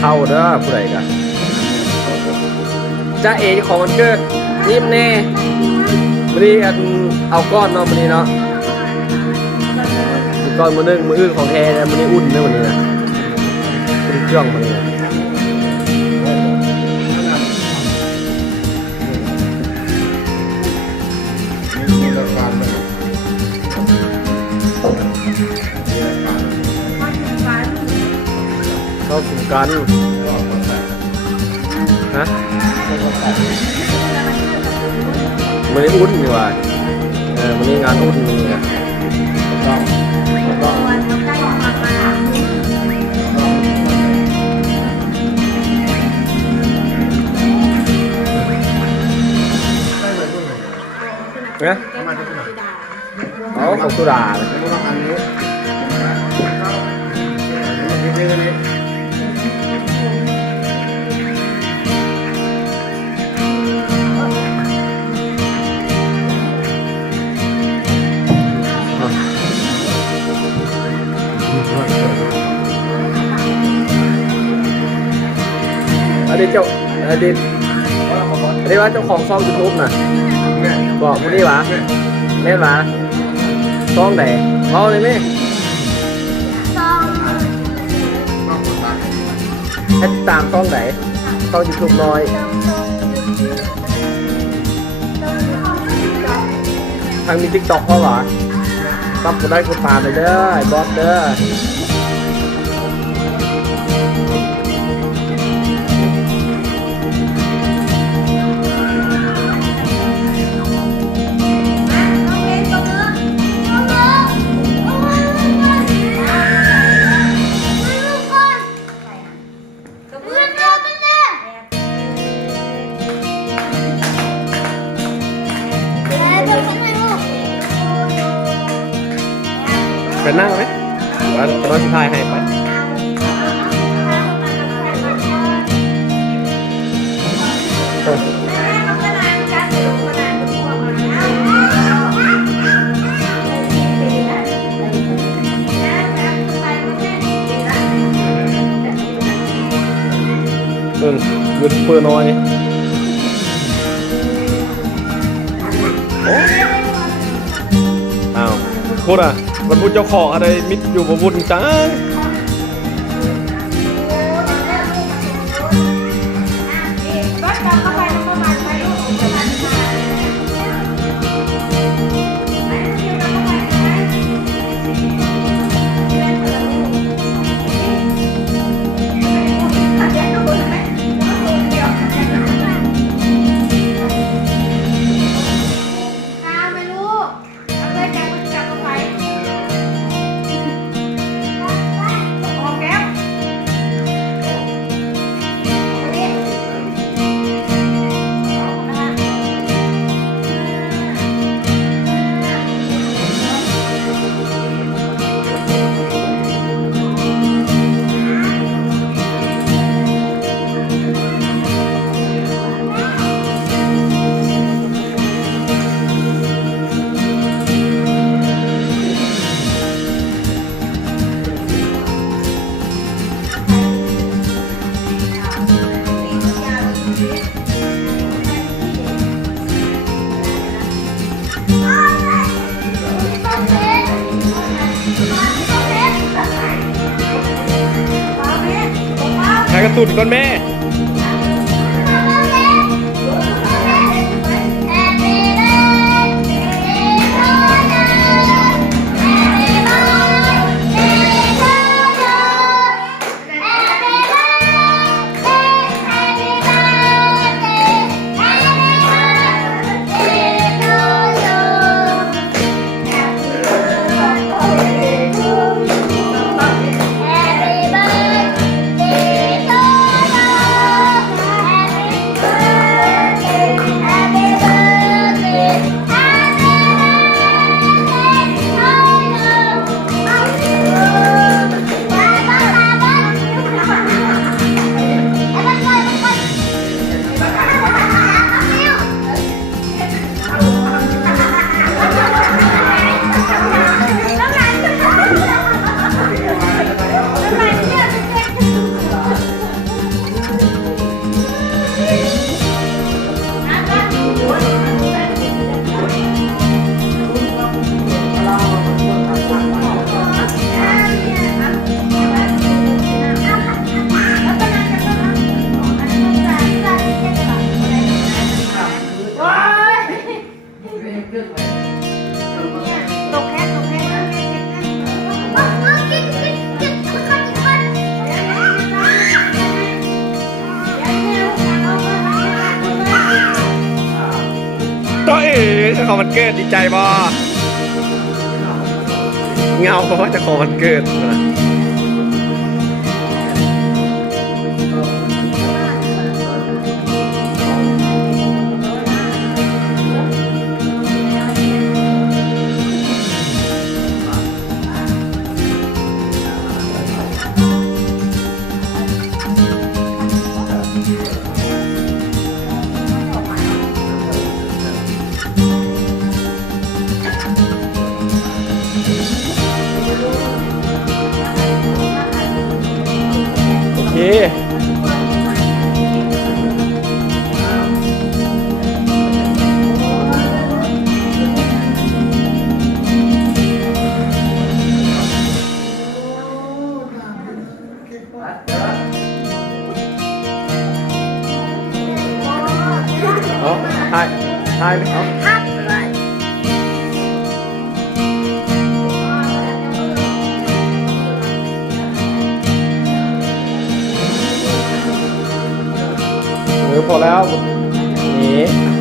เข้าเด้อผู้ใดกันจ้าเอ๋ของวันเกิดยิ้มแน่วันนี้เอาก้อนเนาะวันนี้เนาะก้อนมือนึงมืออื่นของแท้เนี่ยวันนี้อุ่นเนาะวันนี้นะอุ่นเครื่องวันนี้นะเข้าถึงกันฮะมันนี้อุ่นนี่ว่ะมันนี้งานอุ่นนี่นะเนี่ยเอาของสุดาเลยอันนี้เจ้าอันนี้ว่าเจ้าของช่องยูทูบน่ะบอกพวกนี้วะแม่นวะช่องไหนเอาเลยไหมให้ตามช่องไหนช่องยูทูบน้อยทางมีติ๊กต็อกเขาเหรอต้องกดได้กดตามเลยเด้อไอ้บอสเด้อไปนั่งไหมว่าจะน้อยที่ทายให้ไปเงินเปื้อนน้อยอ้าวพูดอ่ะมันพูดเจ้าของอะไรมิดอยู่บนบุญจังใครกระตุนก่อนแม่ จะขอวันเกิดดีใจบ่เงาเพราะว่าจะขอวันเกิดนะโอเคเอาถ่ายเอาพอแล้วนี่